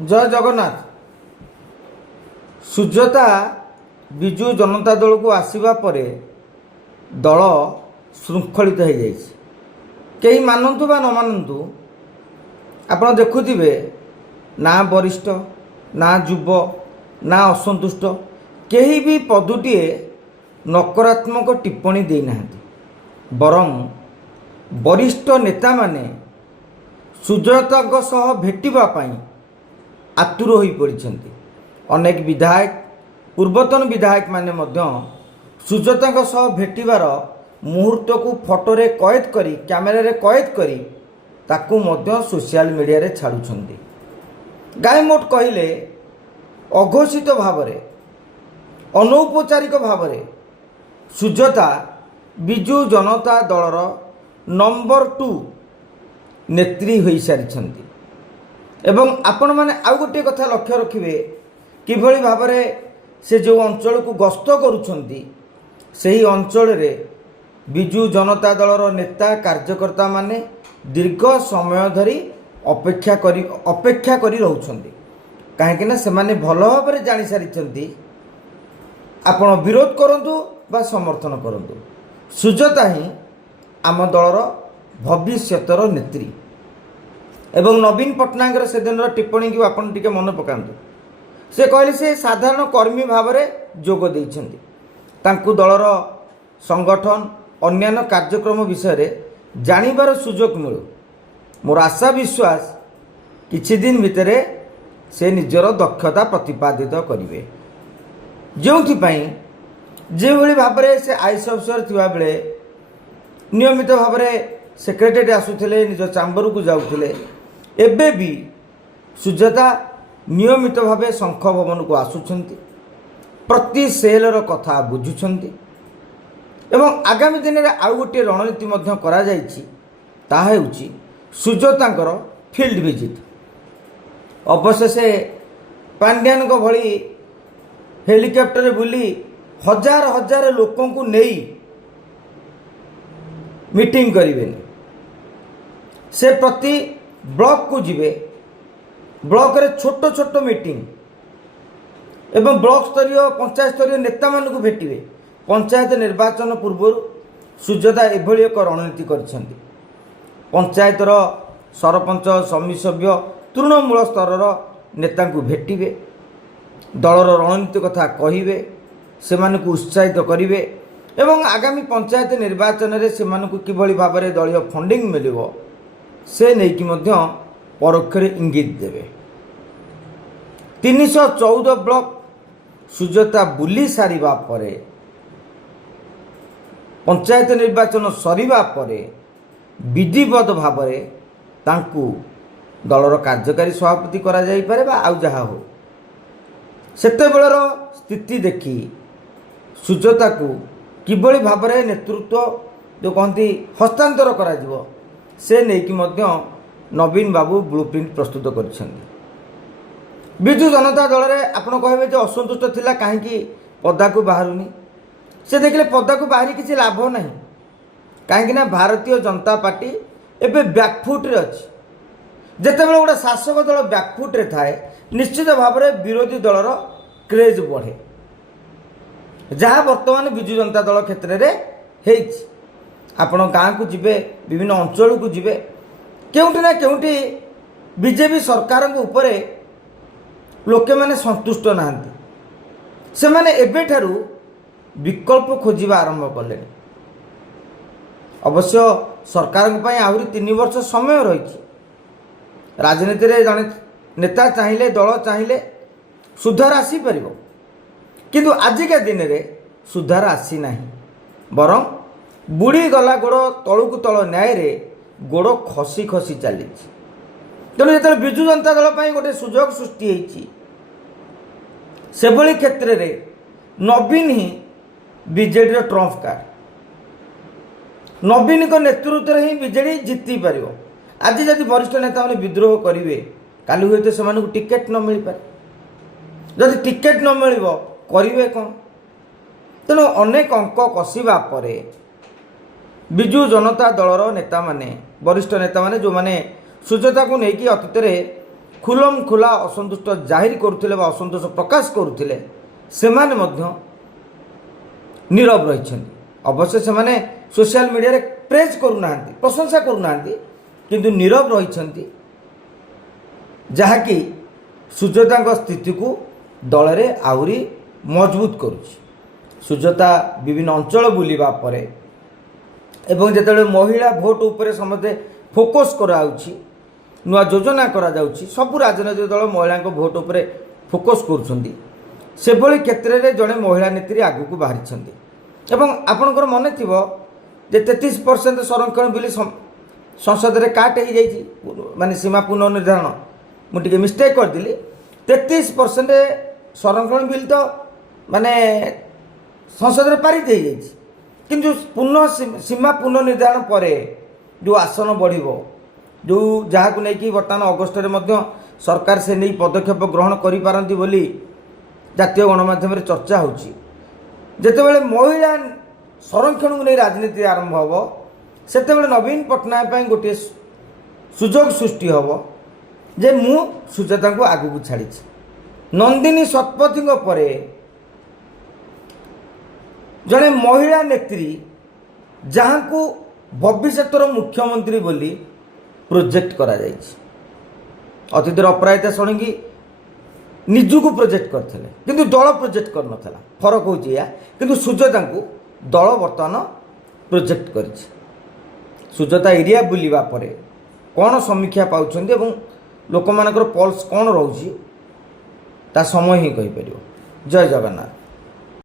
जय जगन्नाथ। सुजाता विजु जनता दल को आसवा परे दल श्रृंखलित हो जाए कहीं मानतु बा न मानतु आपण देखुथिबे ना वरिष्ठ ना युव ना असंतुष्ट केही भी पदुटिए नकारात्मक टिप्पणी दे नाहांती बरं वरिष्ठ नेता माने सुजाता सह भेटिबा पाई आतुर हो पड़िछंती। अनेक विधायक पूर्वतन विधायक माने मध्य सुजाता सह भेटिबार मुहूर्त को फोटोरे कैद करी कैमेरा रे कैद करी ताकू मध्य सोशल मीडिया रे छाड़ुछंती। गाय मोट कहले अघोषित भावरे अनौपचारिक भावरे सुजाता विजु जनता दलर नंबर 2 नेत्री हो सारी एवं आपण मैंने आउ गोटे कथा लक्ष्य रखिए किभली भाव से जो अंचल को गस्त करुछंती सही अंचल रे विजु जनता दलर नेता कार्यकर्ता माने दीर्घ समय धरी अपेक्षा करी रहउछंती काहेकि ना से माने भल भाव जानी सारी आपण विरोध करंतु बा समर्थन करंतु सुजाता ही आम दलर भविष्यतर नेत्री एवं नवीन पट्टनायक से दिन टिप्पणी को आपन टिके मन पकांतु। से कहले से साधारण कर्मी भाव में जोग देइछंती तांकु दलर संगठन अन्यान्य कार्यक्रम विषय रे जानिबार सुजोग मिलू। मोर आशा विश्वास किछि दिन भितरे से निजर दक्षता प्रतिपादित करिवे जोंथि पई जे भली भाव में से आईएएस अफसर थिबा बेले नियमित भाव में सेक्रेटेरिएट आसुथिले निज चैम्बर को जाउथिले एबे भी सुजाता नियमित भाव शंख भवन को आसुछंती प्रति सेलर कथा बुझुछंती एवं आगामी दिन में आउ गोटे रणनीति मध्य करा जायछि ता हेउछि सुजातांकर फील्ड विजिट। अवश्य से पांड्यान को भली हेलिकॉप्टर बुली हजार हजार लोकों को नहीं मीटिंग करें से प्रति ब्लॉक को जिबे ब्लॉक रे छोट छोट मीटिंग एवं ब्लॉक स्तरीय पंचायत स्तरीय नेता मान को भेटिबे। पंचायत निर्वाचन पूर्व सुजाता एभली एक रणनीति करिसेंती पंचायतर सरपंच समिति सभ्य तृणमूल स्तर नेता को भेटिबे दलर रणनीति कथा कहिबे से उत्साहित करिवे एवं आगामी पंचायत निर्वाचन रे से किभली भाव में दलीय फंडिंग मिलिबो से नेकी मध्य परोक्ष इंगित देवे। 314 ब्लॉक सुजाता बुली सारिबा परे पंचायत निर्वाचन सरिबा परे विधिवत भाव में तांकु दलर कार्यकारी सभापति करा जाई पारे बा आउ जहा हो सेते बेलर स्थिति देखी सुजाता को किभली भाव में नेतृत्व जो कहती हस्तांतर करा जिवो से नेकी मध्य नवीन बाबू ब्लूप्रिंट प्रस्तुत करिसेंती। विजु जनता दल रे आपण कहबे जे असंतुष्ट थिला काहेकि पदा को बाहरुनी से देखले पदा को बाहरी किछि लाभ नहीं काहेकि ना भारतीय जनता पार्टी एबे बैकफुट रे अछि जेते बेले गोटे शासक दल बैकफुट रे थाए निश्चित भाव में विरोधी दलर क्रेज बढ़े जहाँ वर्तमान विजु जनता दल क्षेत्र में आपण गाँव को जिबे विभिन्न अंचल को जिबे केउटी ना केउटी बीजेपी सरकार उपरे लोके माने संतुष्ट नाहांती से माने एबे ठारू विकल्प खोजिबा आरंभ कले। अवश्य सरकार को आहरी 3 वर्ष समय रही राजनीति रे जने नेता चाहिए दल चाहिए सुधार आसी परिबो किंतु आजिका दिन रे सुधार आसी नाही बरं बुड़ी गला गोड़ तलू तल न्याय रे गोड़ खसी खसी चली तेणु जो विजु जनता दल पर गोटे सुजोग सृष्टि होती से भली क्षेत्र रे नवीन ही बीजेडी ट्रम्प कार्ड नवीन को नेतृत्व ही बीजेडी जीति पार आज जदि वरिष्ठ नेता मैंने विद्रोह करेंगे काली हुए तो से टिकेट न मिल पारे जदि टिकेट न मिल करेंगे कौन तेणु अनेक अंक कसवा परे विजु जनता दलर नेता माने वरिष्ठ नेता माने जो माने सुजाता को लेकिन अतीत ଖୁଲମ ଖୋଲା ଅସନ୍ତୁଷ୍ଟ ଜାହିର କରୁଥିଲେ ବା ଅସନ୍ତୋଷ ପ୍ରକାଶ କରୁଥିଲେ ସେମାନେ ମଧ୍ୟ ନୀରବ ରହିଛନ୍ତି। ଅବଶ୍ୟ ସେମାନେ ସୋସିଆଲ ମିଡ଼ିଆରେ ପ୍ରେଜ୍ କରୁନାହାନ୍ତି, ପ୍ରଶଂସା କରୁନାହାନ୍ତି, କିନ୍ତୁ ନୀରବ ରହିଛନ୍ତି, ଯାହାକି ସୁଜାତାଙ୍କ ସ୍ଥିତିକୁ ଦଳରେ ଆହୁରି ମଜବୁତ କରୁଛି। ସୁଜାତା ବିଭିନ୍ନ ଅଞ୍ଚଳ ବୁଲିବା ପରେ ଏବଂ ଯେତେବେଳେ ମହିଳା ଭୋଟ ଉପରେ ସମସ୍ତେ ଫୋକସ୍ କରାଯାଉଛି, ନୂଆ ଯୋଜନା କରାଯାଉଛି, ସବୁ ରାଜନୈତିକ ଦଳ ମହିଳାଙ୍କ ଭୋଟ ଉପରେ ଫୋକସ୍ କରୁଛନ୍ତି, ସେଭଳି କ୍ଷେତ୍ରରେ ଜଣେ ମହିଳା ନେତ୍ରୀ ଆଗକୁ ବାହାରିଛନ୍ତି। ଏବଂ ଆପଣଙ୍କର ମନେ ଥିବ ଯେ 33% ସଂରକ୍ଷଣ ବିଲ୍ ସଂସଦରେ କାଟ ହେଇଯାଇଛି, ମାନେ ସୀମା ପୁନଃନିର୍ଦ୍ଧାରଣ, ମୁଁ ଟିକେ ମିଷ୍ଟେକ୍ କରିଦେଲି, 33% ସଂରକ୍ଷଣ ବିଲ୍ ତ ମାନେ ସଂସଦରେ ପାରିତ ହେଇଯାଇଛି, କିନ୍ତୁ ସୀମା ପୁନଃନିର୍ଦ୍ଧାରଣ ପରେ ଯେଉଁ ଆସନ ବଢ଼ିବ, ଯେଉଁ ଯାହାକୁ ନେଇକି ବର୍ତ୍ତମାନ ଅଗଷ୍ଟରେ ମଧ୍ୟ ସରକାର ସେ ନେଇ ପଦକ୍ଷେପ ଗ୍ରହଣ କରିପାରନ୍ତି ବୋଲି ଜାତୀୟ ଗଣମାଧ୍ୟମରେ ଚର୍ଚ୍ଚା ହେଉଛି। ଯେତେବେଳେ ମହିଳା ସଂରକ୍ଷଣକୁ ନେଇ ରାଜନୀତି ଆରମ୍ଭ ହେବ, ସେତେବେଳେ ନବୀନ ପଟ୍ଟନାୟକ ପାଇଁ ଗୋଟିଏ ସୁଯୋଗ ସୃଷ୍ଟି ହେବ ଯେ ମୁଁ ସୁଜାତାଙ୍କୁ ଆଗକୁ ଛାଡ଼ିଛି। ନନ୍ଦିନୀ ଶତପଥୀଙ୍କ ପରେ ଜଣେ ମହିଳା ନେତ୍ରୀ ଯାହାଙ୍କୁ ଭବିଷ୍ୟତର ମୁଖ୍ୟମନ୍ତ୍ରୀ ବୋଲି ପ୍ରୋଜେକ୍ଟ କରାଯାଇଛି। ଅତୀତରେ ଅପରାଜିତା ଷଡ଼ଙ୍ଗୀ ନିଜକୁ ପ୍ରୋଜେକ୍ଟ କରିଥିଲେ, କିନ୍ତୁ ଦଳ ପ୍ରୋଜେକ୍ଟ କରିନଥିଲା। ଫରକ ହେଉଛି ଏହା, କିନ୍ତୁ ସୁଜାତାଙ୍କୁ ଦଳ ବର୍ତ୍ତମାନ ପ୍ରୋଜେକ୍ଟ କରିଛି। ସୁଜାତା ଏରିଆ ବୁଲିବା ପରେ କ'ଣ ସମୀକ୍ଷା ପାଉଛନ୍ତି ଏବଂ ଲୋକମାନଙ୍କର ପଲ୍ସ କ'ଣ ରହୁଛି ତା ସମୟ ହିଁ କହିପାରିବ। ଜୟ ଜଗନ୍ନାଥ।